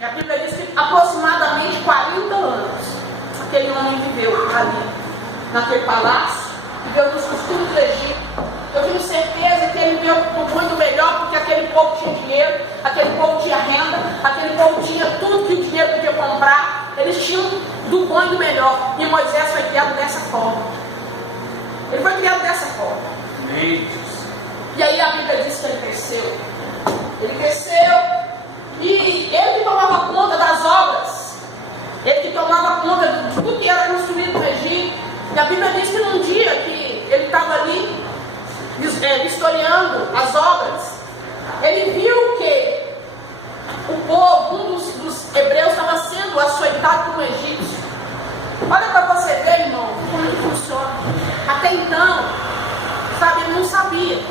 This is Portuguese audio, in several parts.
E a Bíblia diz que aproximadamente 40 anos aquele homem viveu ali, naquele palácio, viveu nos costumes do Egito. Eu tenho certeza que ele viveu do muito melhor, porque aquele povo tinha dinheiro, aquele povo tinha renda, aquele povo tinha tudo que o dinheiro podia comprar. Eles tinham do bom e do melhor. E Moisés foi criado dessa forma. Ele foi criado dessa forma. E aí a Bíblia diz que ele cresceu. Ele cresceu e ele que tomava conta das obras. Ele que tomava conta de tudo que era construído no Egito. E a Bíblia diz que num dia que ele estava ali historiando as obras, ele viu que o povo, um dos hebreus, estava sendo açoitado por um egípcio. Olha para você ver, irmão, como que funciona. Até então, sabe, ele não sabia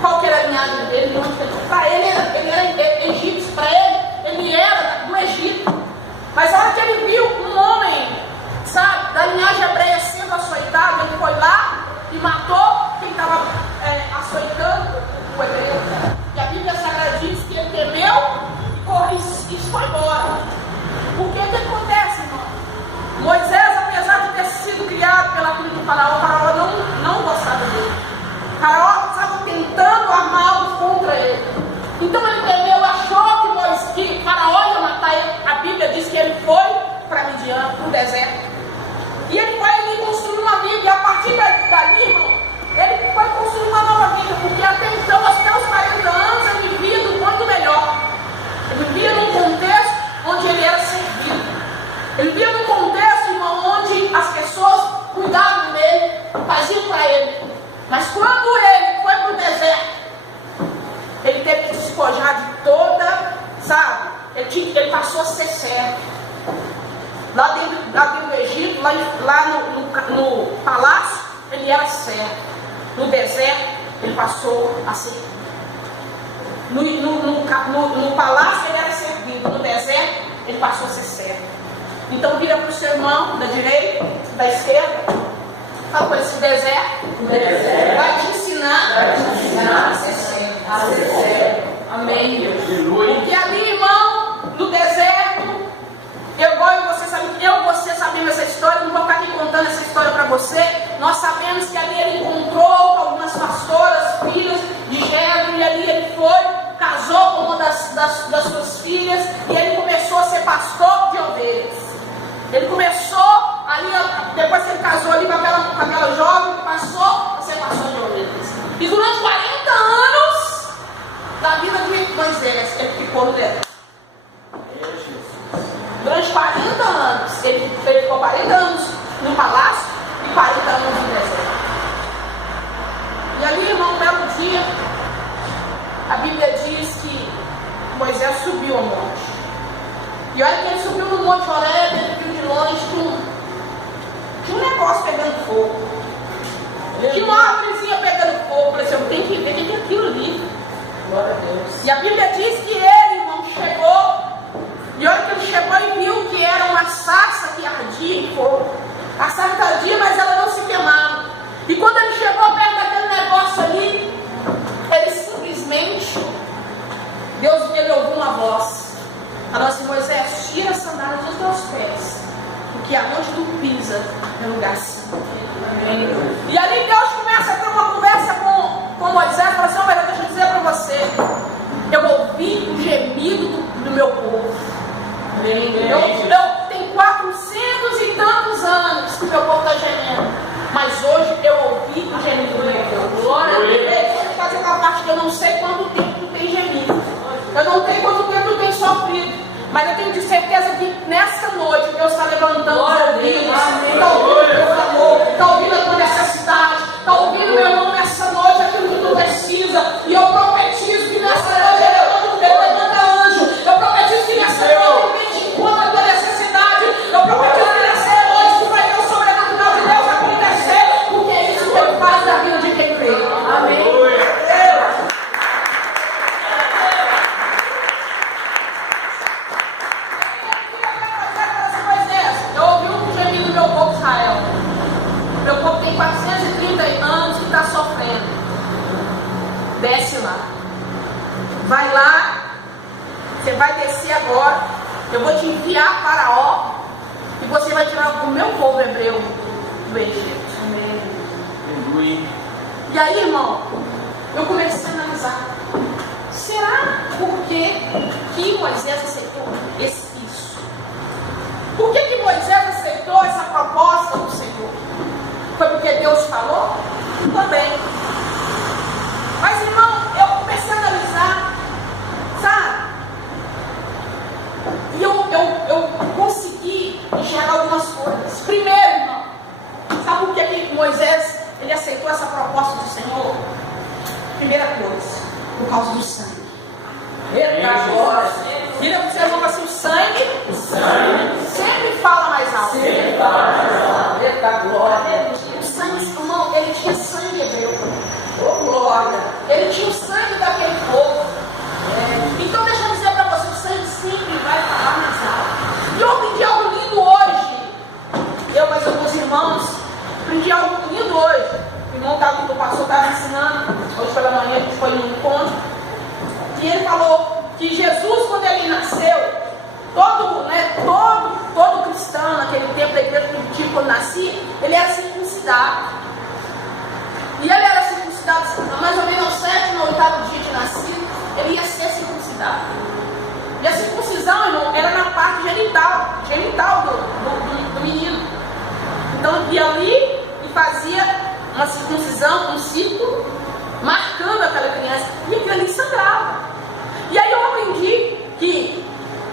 qual que era a linhagem dele. Para ele era egípcio, para ele era do Egito. Mas a hora que ele viu um homem, sabe, da linhagem hebreia sendo açoitado, ele foi lá e matou quem estava açoitando o hebreu. E a Bíblia Sagrada diz que ele temeu e foi embora. Por que que acontece, irmão? Moisés, apesar de ter sido criado pela filha de Faraó, Faraó não gostava dele. Faraó estava tentando armar algo contra ele. Então ele temeu, achou que Faraó ia matar ele. A Bíblia diz que ele foi para Midian, para o deserto. E ele foi ali construir uma vida. E a partir dali, irmão, ele foi construir uma nova vida. Porque até então, até os 40 anos, ele vivia do bom e do melhor. Ele vivia num contexto onde ele era servido. Ele vivia num contexto, irmão, onde as pessoas cuidavam dele, faziam para ele. Mas quando ele foi para o deserto, ele teve que despojar de toda, sabe? Ele passou a ser servo. Lá dentro do Egito, lá no palácio, ele era servo. No deserto, ele passou a ser. No palácio, ele era servido. No deserto, ele passou a ser servo. Então, vira para o seu irmão, da direita, da esquerda. Fala com esse deserto. Vai te ensinar a ser servo. Amém. Porque ali, irmão, no deserto, eu e você sabemos essa história, não vou ficar aqui contando essa história para você. Nós sabemos que ali ele encontrou algumas pastoras, filhas de Jetro, e ali ele foi, casou com uma das suas filhas, e ele começou a ser pastor de ovelhas. Ele começou ali, depois que ele casou ali com aquela jovem, passou a ser pastor de ovelhas. E durante 40 anos da vida de Moisés, ele ficou no deserto. Durante 40 anos, ele ficou 40 anos no palácio e 40 anos no deserto. E ali, irmão, um belo dia, a Bíblia diz que Moisés subiu ao monte. E olha que ele subiu no monte Horebe, ele viu de longe que um negócio pegando fogo. Tinha uma árvorezinha pegando fogo. Por exemplo, tem que ver o que é aquilo ali. Glória a Deus. E a Bíblia diz que ele, irmão, chegou. E olha que ele chegou e viu que era uma sarça que ardia em fogo. A sarça ardia, mas ela não se queimava. E quando ele chegou perto daquele negócio ali, ele simplesmente, ele ouviu uma voz. Falou assim: Moisés, tira a sandália dos teus pés, porque aonde tu pisa é lugar santo. E ali Deus começa a ter uma conversa com Moisés. Fala assim: Moisés, deixa eu dizer para você, eu ouvi o gemido do meu povo. Eu tenho 400 e tantos anos que o meu povo está gemendo, mas hoje eu ouvi o gemido do meu povo. Glória a Deus. Deixa eu fazer uma parte que eu não sei quanto tempo tu tem gemido, eu não sei quanto tempo tu tem sofrido, mas eu tenho certeza que nessa noite Deus está levantando os ouvidos, está ouvindo o teu clamor, está ouvindo a tua necessidade, está ouvindo, meu irmão, nessa noite aquilo que tu precisa. E eu profetizo que nessa noite Ele levanta anjo. Eu profetizo que nessa noite Ele te encontra a tua necessidade. Eu profetizo que nessa noite tu vai ver o sobrenatural de Deus acontecer, porque é isso que Ele faz na vida de quem crê. Amém. Meu povo tem 430 anos que está sofrendo. Desce lá. Vai lá. Você vai descer agora. eu vou te enviar a Faraó e você vai tirar o meu povo hebreu do Egito. Amém. E aí, irmão, eu comecei a analisar. Será por que Moisés aceitou isso? Por que Moisés aceitou essa proposta do Senhor? Foi porque Deus falou? Também. Mas, irmão, eu comecei a analisar, sabe? E eu consegui enxergar algumas coisas. Primeiro, irmão, sabe por que Moisés ele aceitou essa proposta do Senhor? Primeira coisa, por causa do sangue. Eita glória! Vira para o seu irmão assim, o sangue sempre fala mais alto. Eita glória! O sangue, irmão, ele tinha sangue hebreu. Oh glória! Ele tinha o sangue daquele povo. Então deixa eu dizer para você, o sangue sempre vai falar mais alto. E eu aprendi algo lindo hoje. Eu mais alguns irmãos, aprendi algo lindo hoje. O irmão o pastor estava ensinando, hoje pela manhã a gente foi num encontro. E ele falou que Jesus, quando ele nasceu, todo cristão naquele tempo da igreja primitiva, quando nascia, ele era circuncidado. E ele era circuncidado mais ou menos ao 7º ou 8º dia de nascido, ele ia ser circuncidado. E a circuncisão, irmão, era na parte genital do menino. Então ele ia ali e fazia uma circuncisão, um círculo, marcando aquela criança, e aquilo ali sangrava. E aí eu aprendi que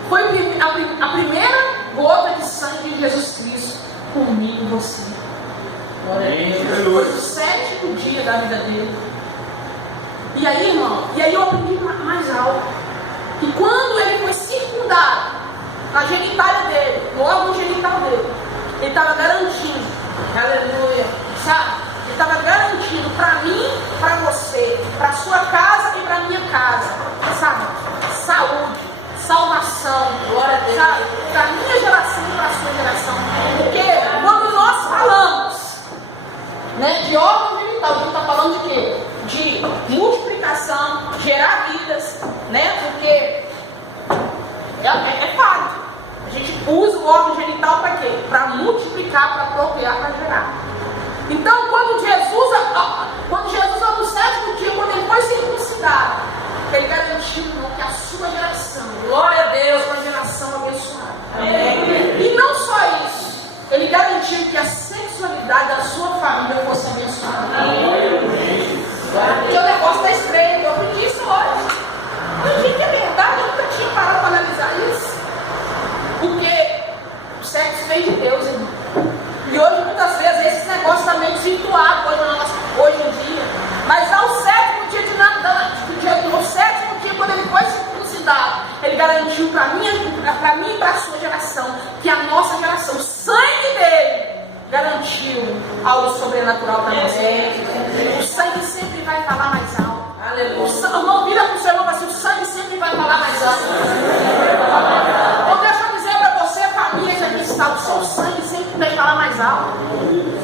foi a primeira gota de sangue de Jesus Cristo por mim e você. Glória a Deus. Foi o 7º dia da vida dele. E aí, irmão, eu aprendi mais algo. Que quando ele foi circundado na genitália dele, no órgão genital dele, ele estava garantindo, aleluia, sabe? Ele estava garantindo para mim, para você, para sua casa e para minha casa, sabe? Saúde, salvação, glória a Deus, sabe? Para minha geração e para a sua geração. Porque quando nós falamos, né, de órgão genital, a gente está falando de quê? De multiplicação, gerar vidas, né? Porque é fato. A gente usa o órgão genital para quê? Para multiplicar, para procriar, para gerar. Então, quando Jesus no 7º dia, quando ele foi circuncidado, ele garantiu que a sua geração, glória a Deus, uma geração abençoada. Amém. E não só isso, ele garantiu que a sexualidade da sua família fosse abençoada. Amém. Porque o negócio está estreito, eu aprendi isso hoje. Eu disse que é verdade, eu nunca tinha parado para analisar isso. Porque o sexo vem de Deus, irmão. E hoje, muitas vezes, esse negócio está meio desvirtuado hoje em dia. Mas ao 7º dia no 7º dia, quando ele foi circuncidado, ele garantiu para mim e para a sua geração, que a nossa geração, o sangue dele, garantiu algo sobrenatural também. O sangue sempre vai falar mais alto. Aleluia. O irmão vira para o seu irmão assim, o sangue sempre vai falar mais alto. Então deixa eu dizer para você, família que aqui está, o seu sangue sempre vai falar mais alto.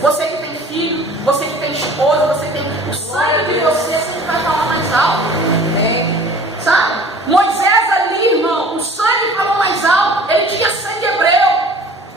Você que tem filho, você que tem esposa, você tem... O sangue de você sempre vai falar mais alto. Sabe? Moisés ali, irmão, o sangue falou mais alto. Ele tinha sangue hebreu.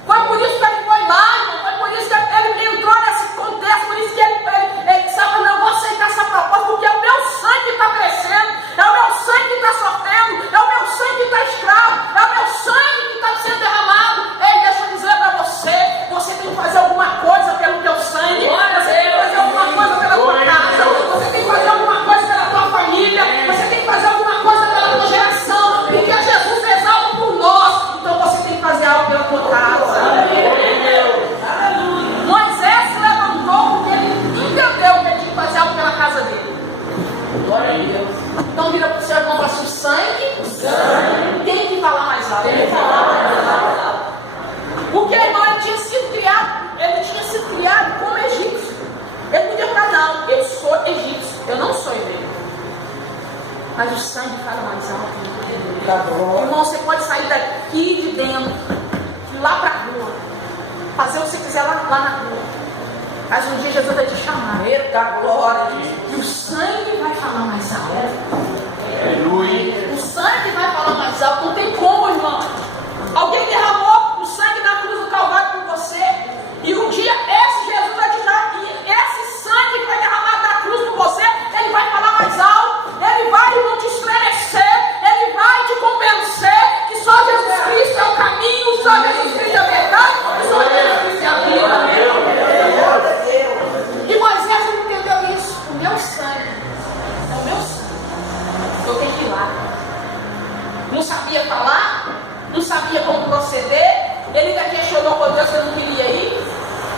Foi por isso que ele foi lá, irmão. Foi por isso que ele entrou nesse contexto. Por isso que ele sabe, não, eu vou aceitar essa proposta, porque é o meu sangue que está crescendo, é o meu sangue que está sofrendo, é o meu sangue que está escravo, é o meu sangue que está sendo derramado. Ei, deixa eu dizer para você, você tem que fazer alguma coisa pelo teu sangue, você tem que fazer alguma coisa pela tua casa, você tem que fazer alguma coisa pela tua família, você tem que fazer alguma coisa pela tua geração, porque Jesus fez algo por nós, então você tem que fazer algo pela tua casa. Moisés se levantou porque ele entendeu que ele tinha que fazer algo pela casa dele. Glória a Deus. Então vira para o seu irmão e fala assim, o sangue tem que falar mais alto. Porque irmão, ele tinha sido criado como egípcio. Ele podia falar, não, eu sou egípcio, eu não sou hebreu. Mas o sangue fala mais alto. Irmão, você pode sair daqui de dentro, ir lá para a rua, fazer o que você quiser lá na rua. Mas um dia Jesus vai te chamar. Eita glória! E o sangue vai falar mais alto. Aleluia! O sangue vai falar mais alto. Não tem como, irmão. falar, não sabia como proceder, ele ainda questionou com Deus que eu não queria ir.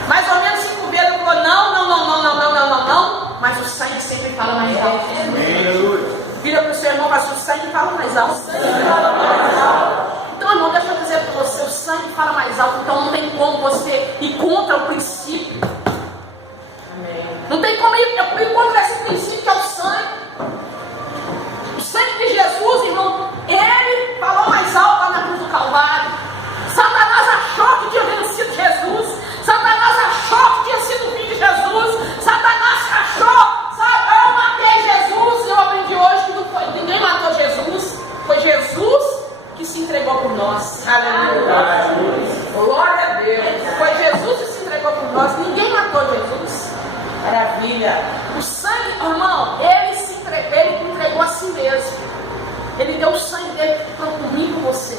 Mais ou menos 5 vezes ele falou, não, mas o sangue sempre fala mais alto. Vira para o seu irmão, mas o sangue fala mais alto. Então, irmão, deixa eu dizer para você, o sangue fala mais alto, então não tem como você ir contra o princípio. Não tem como ir contra esse princípio que é o sangue. O sangue de Jesus, irmão, ele falou mais alto lá na cruz do Calvário. Satanás achou que tinha vencido Jesus. Satanás achou que tinha sido o fim de Jesus. Satanás achou, sabe, eu matei Jesus. Eu aprendi hoje que não foi, ninguém matou Jesus. Foi Jesus que se entregou por nós. Aleluia. Glória a Deus. Foi Jesus que se entregou por nós. Ninguém matou Jesus. Maravilha. O sangue, irmão, ele entregou a si mesmo. Ele deu o sangue dele por mim e por você.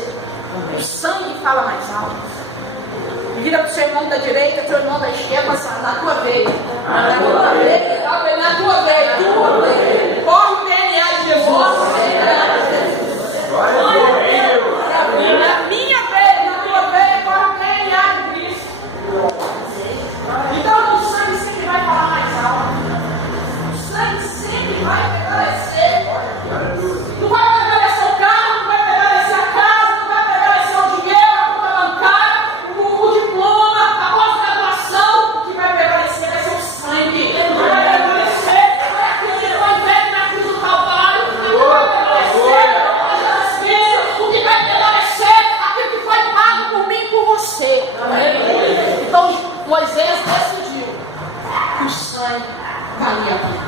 O sangue fala mais alto. Vira para o seu irmão da direita, teu irmão da esquerda, na tua veia. Na tua veia. Na tua veia. Corre o DNA de Jesus. Na minha veia, na tua veia, corre o DNA de Cristo. Então o sangue sempre vai falar mais alto. O sangue sempre vai prevalecer. Não vai prevalecer o carro, não vai prevalecer a casa, não vai prevalecer o dinheiro, a conta bancária, o diploma, a pós-graduação. O que vai prevalecer vai ser o sangue. Não vai prevalecer, vai aquilo que vai ver na cruz do Calvário. Não vai prevalecer, o que vai prevalecer, aquilo que foi pago por mim e por você. Então Moisés decidiu que o sangue valia a pena.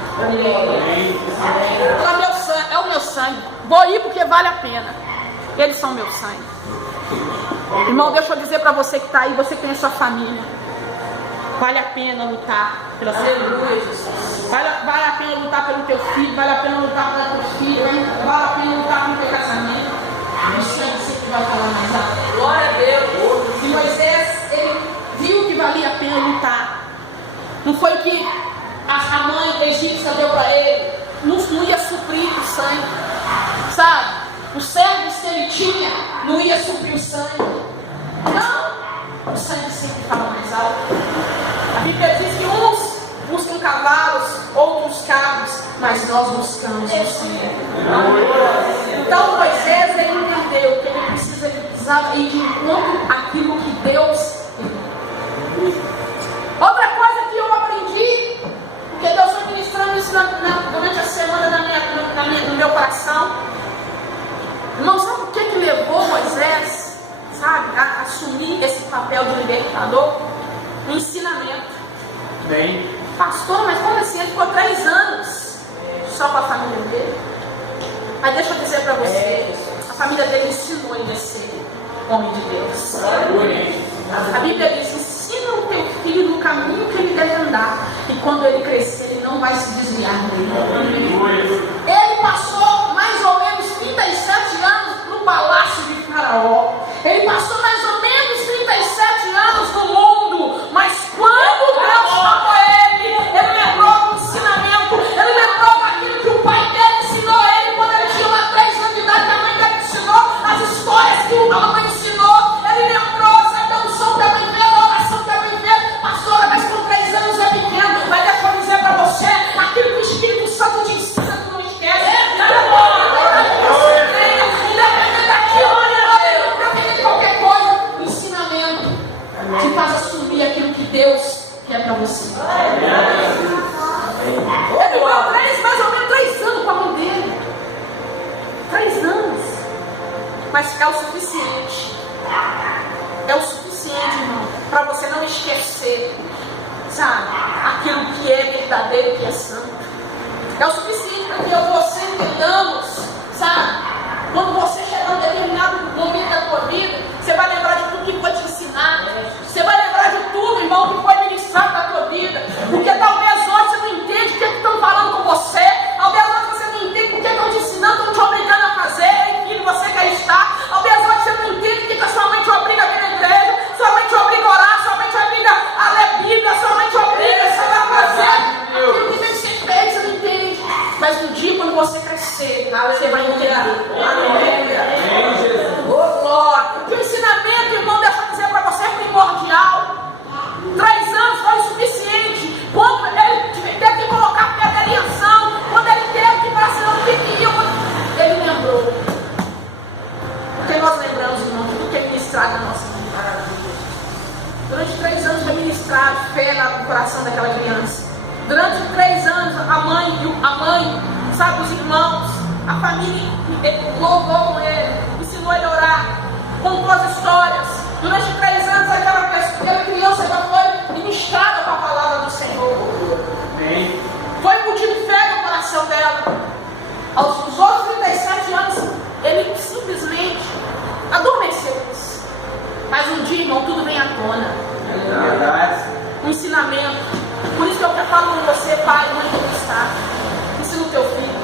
É o meu sangue. Vou ir porque vale a pena. Eles são meu sangue. Irmão, deixa eu dizer para você que está aí, você que tem a sua família. Vale a pena lutar pela sua família. Vale a pena lutar pelo teu filho, vale a pena lutar pela tua filha, vale a pena lutar pelo teu casamento. O sangue sempre vai falar mais alto. Glória a Deus. E Moisés, ele viu que valia a pena lutar. Não foi que a mãe egípcia deu para ele, não ia suprir o sangue, sabe? Os servos que ele tinha não ia suprir o sangue. Não, o sangue sempre fala mais alto. A Bíblia diz que uns buscam cavalos, outros carros, mas nós buscamos o Senhor. Então Moisés, ele entendeu que ele precisava ir de encontro àquilo que Deus queria. Outra coisa que eu aprendi, porque Deus foi ministrando isso durante a semana no meu coração. Irmão, sabe o que levou Moisés, sabe, a assumir esse papel de libertador? O ensinamento. Bem. Pastor, mas como assim? Ele ficou 3 anos só com a família dele. Mas deixa eu dizer para você, a família dele ensinou ele a ser homem de Deus. A Bíblia diz: ensina o teu filho no caminho que ele deve andar, e quando ele crescer, ele não vai se desviar dele. Ele passou mais ou menos 37 anos no palácio de Faraó. Ele passou mais ou menos 37 anos no mundo, mas quando Deus chamou ele lembrou do ensinamento, ele lembrou daquilo que o pai dele ensinou a ele quando ele tinha 3 anos de idade, a mãe dele ensinou, as histórias que a mãe ensinou, ele lembrou, sabe, da unção que a mãe fez, da oração que a mãe fez. Pastora, mas com 3 anos é pequeno, mas deixa eu dizer para você, aquilo que o Espírito Santo te ensina, tu não esquece. Independente daquilo, independente de qualquer coisa, o ensinamento te faz assumir aquilo que Deus quer para você. Ele ficou mais ou menos 3 anos com a mãe dele. 3 anos. Mas é o suficiente. É o suficiente, irmão, para você não esquecer, sabe, aquilo que é verdadeiro, que é santo. É o suficiente para que eu e você entendamos, sabe? Quando você chegar em um determinado momento da tua vida, você vai lembrar de tudo que foi te ensinar. Você vai lembrar de tudo, irmão, que foi ministrado na tua vida. Porque talvez hoje você não entende o que estão falando com você. Talvez hoje você não entende porque estão te ensinando, estão te obrigando a fazer. Ei, filho, você quer estar. Talvez hoje você não entende porque a sua mãe te obriga a vir na igreja. Sua mãe te obriga a orar. Sua mãe te obriga a ler Bíblia. Sua mãe te obriga a fazer aquilo que tem que ser feito, você não entende. Mas no dia quando você crescer, você vai entender. ministrado na nossa vida. Durante 3 anos foi ministrado fé no coração daquela criança. Durante 3 anos, a mãe, sabe, os irmãos, a família louvou ele, ensinou ele a orar, compôs histórias. Durante 3 anos, aquela criança já foi ministrada com a palavra do Senhor. Amém. Foi motivo de fé no coração dela. Aos outros 37 anos, ele simplesmente adormeceu. Mas um dia, irmão, tudo vem à tona. Verdade. Um ensinamento. Por isso que eu falo com você, pai, mãe, que está. Ensina o teu filho.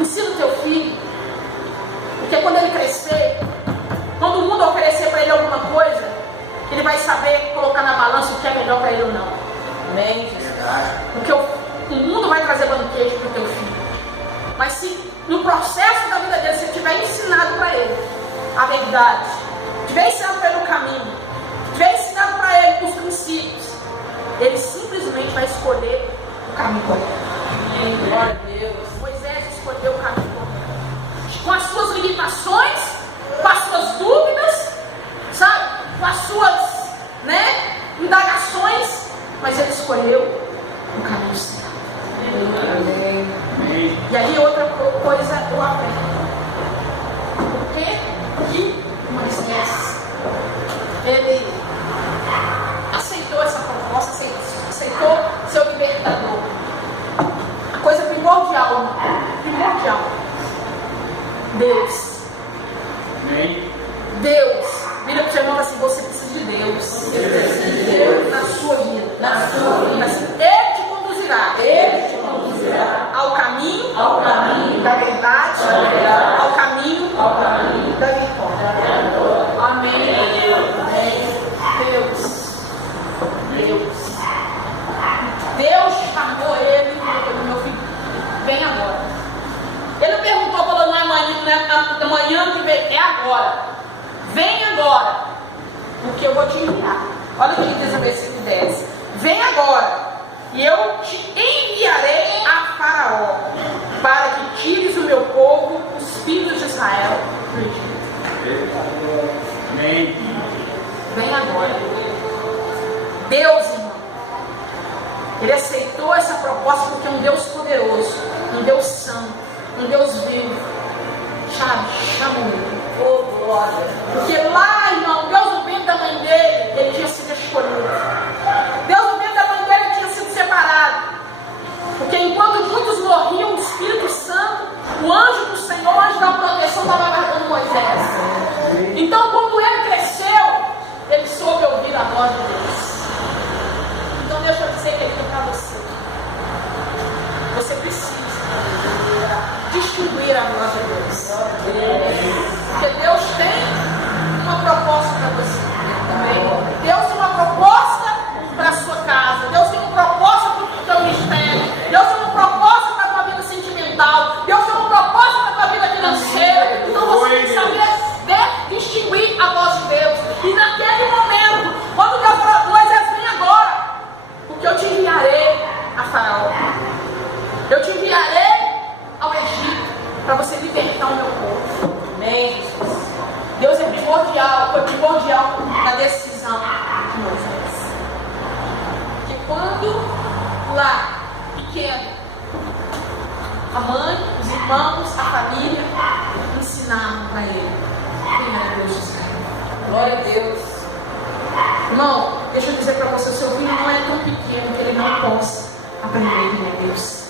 Ensina o teu filho. Porque quando ele crescer, quando o mundo oferecer para ele alguma coisa, ele vai saber colocar na balança o que é melhor para ele ou não. Amém? Porque o mundo vai trazer banquete para o teu filho. Mas se no processo da vida dele, se tiver ensinado para ele a verdade, tiver ensinado para ele o caminho, tiver ensinado para ele os princípios, ele simplesmente vai escolher o caminho correto. Glória a Deus. Moisés escolheu o caminho correto. Com as suas limitações, com as suas dúvidas, sabe? Com as suas, indagações, mas ele escolheu o caminho certo. Amém. E aí outra coisa eu aprendo. Por que Moisés, ele aceitou essa proposta, aceitou ser o libertador? A coisa primordial, Deus. Amém. Deus. Vira para o seu irmão assim, você precisa de Deus. Você precisa de Deus na sua vida. Assim, Ele te conduzirá ao caminho da verdade, ao caminho da vitória. Amém. Deus chamou ele e falou: meu filho, vem agora. Ele não perguntou, falou, não é amanhã que vem, é agora. Vem agora, porque eu vou te enviar. Olha o que diz o versículo 10. Vem agora, e eu te enviarei a Faraó, para que tires o meu povo, os filhos de Israel, do Egito. Amém. Vem agora. Deus, irmão, Ele aceitou essa proposta porque é um Deus poderoso, um Deus santo, um Deus vivo. Chamou ele. Oh, glória. Porque lá, irmão, Deus no ventre da mãe dele, ele tinha sido escolhido. Deus no ventre da mãe dele tinha sido separado. Porque enquanto muitos morriam, o Espírito Santo, o anjo do Senhor, o anjo da proteção, estava guardando Moisés. Então, quando ele cresceu, ele soube ouvir a voz de Deus. Então, deixa eu dizer que ele para você. Você precisa distribuir a voz de Deus. Porque Deus tem uma proposta para você. Deus tem uma proposta para a sua casa. Deus tem uma proposta para o teu ministério. Deus tem uma proposta para a tua vida sentimental. Deus tem uma proposta para a tua vida financeira. Então você tem que saber distinguir a voz de Deus. E naquele momento, quando Deus falou, Moisés, vem agora, porque eu te enviarei a Faraó. Eu te enviarei ao Egito para você libertar o meu povo. Amém, Jesus. Deus é primordial, foi primordial na decisão de Moisés. Que quando lá, pequeno, a mãe, os irmãos, a família ensinaram para ele quem era Deus de Israel. Glória a Deus. Irmão, deixa eu dizer para você, o seu filho não é tão pequeno que ele não possa aprender quem é Deus.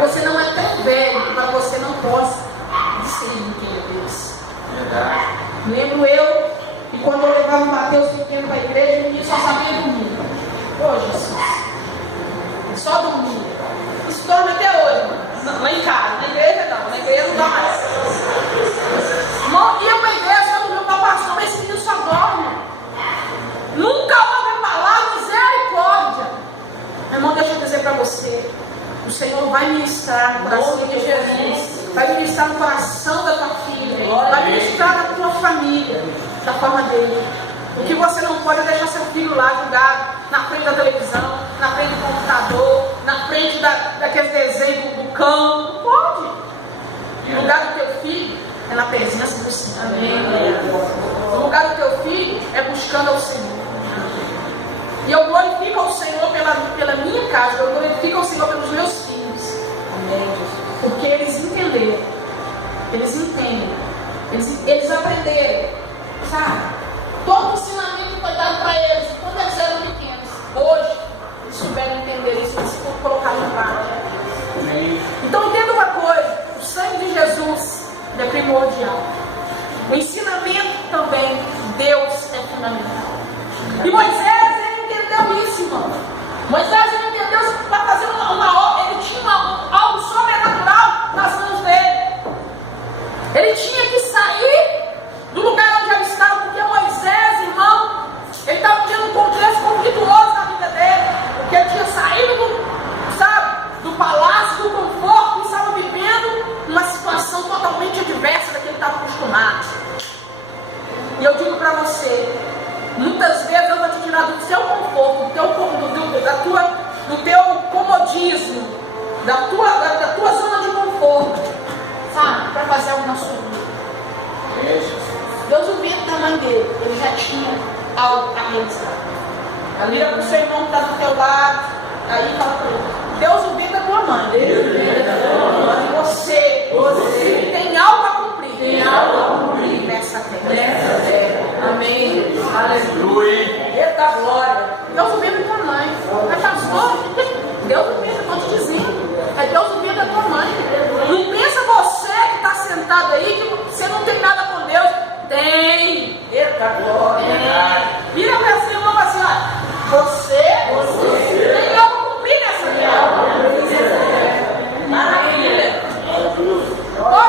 Você não é tão velho para você não possa discernir quem é Deus. Lembro eu, e quando eu levava o Mateus pequeno para a igreja, o menino só sabia dormir. Ô Jesus, só dormir. Isso dorme até hoje, mano. Lá em casa, na igreja não dá mais. Irmão, ia para a igreja, eu dormi para o pastor, mas esse menino só dorme. Nunca ouve palavra, misericórdia. Irmão, deixa eu dizer para você. O Senhor vai ministrar no coração de Jesus, vai ministrar no coração da tua filha, vai ministrar na tua família, da forma dele. O que você não pode é deixar seu filho lá jogado na frente da televisão, na frente do computador, na frente daqueles desenhos do cão. Não pode. O lugar do teu filho é é na presença do Senhor. O lugar do teu filho é buscando ao Senhor. E eu glorifico ao Senhor pela minha casa, eu glorifico ao Senhor pelos meus filhos. Porque eles entenderam, eles entendem, eles aprenderam, sabe? Todo o ensinamento que foi dado para eles, quando eles eram pequenos, hoje, eles souberam entender isso, eles colocaram em prática. Então entenda uma coisa, o sangue de Jesus é primordial. O ensinamento também de Deus é fundamental. E Moisés, ele entendeu isso, irmão. Moisés, ele entendeu isso para fazer uma obra, ele tinha algo sobrenatural nas mãos dele. Ele tinha que sair do lugar onde ele estava, porque Moisés, irmão, ele estava tendo um contexto conflituoso na vida dele, porque ele tinha saído do palácio, do conforto, e estava vivendo uma situação totalmente adversa da que ele estava acostumado. E eu digo para você, muitas vezes eu vou te tirar do seu conforto, do teu comodismo, da tua zona de conforto, sabe, para fazer algo na sua vida. Deus, o vento da mangueira, ele já tinha algo a realizar. Vira para o seu irmão que está do teu lado, aí fala para ele: Deus, o vento da tua mãe. Você tem algo a cumprir nessa terra. Amém. Aleluia. Eita glória. Deus, o vento da tua mãe. Mas pastor, Deus, o vento, eu estou te dizendo. É Deus, o vento da tua mãe. Não pensa você que está sentado aí que você não tem nada com Deus. Tem. Eita glória.